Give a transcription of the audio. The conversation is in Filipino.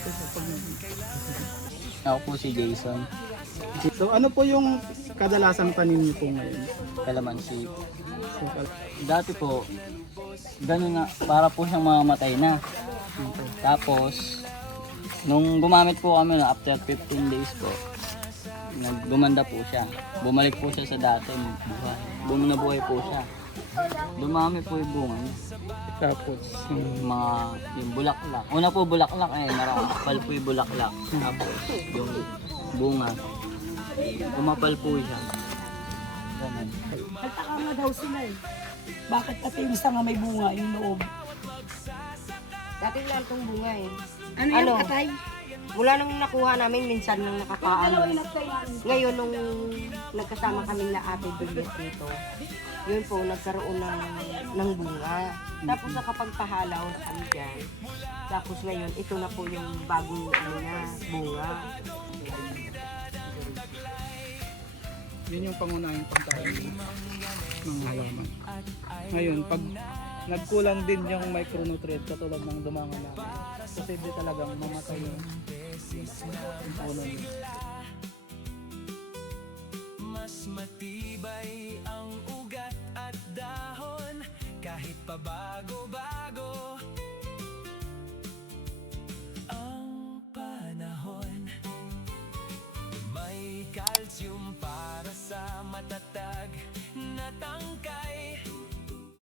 dito sa pag Ako po si Jason, So ano po yung kadalasang tanim niyo po ngayon? kalamansi. So, Dati po, gano'n na, para po siyang mamamatay na. okay. Tapos, nung gumamit po kami na after 15 days po, gumanda po siya. Bumalik po siya sa dati, buhay. Nabuhay po siya. Dumami po yung bunga niya. Tapos, Yung bulaklak. Una po bulaklak marami. Kapal po yung bulaklak. Tapos, yung bunga. Kumapal po siya. Ganun. Nagtaka nga daw sila eh. Bakit pati yung isa nga may bunga, yung loob? Dati wala itong bunga eh. Ano, Ano? yung katay? Mula nung nakuha namin, minsan nang nakapaano. Yung nagtay namin. Ngayon, nung nagkasama kami na ate Juliet dito, yun po, nagkaroon ng bunga. Tapos nakapagpahalaw na kami dyan. Tapos ngayon, ito na po yung bagong bunga. yun yung pangunahing pagkain ng halaman. Ngayon, pag nagkulang din yung micronutrient katulad ng dumangan namin, posible talagang mamatay yung puno niya. Mas matibay ang ugat at dahon kahit pabago-bago ang panahon. May calcium para sa matatag na tangkay.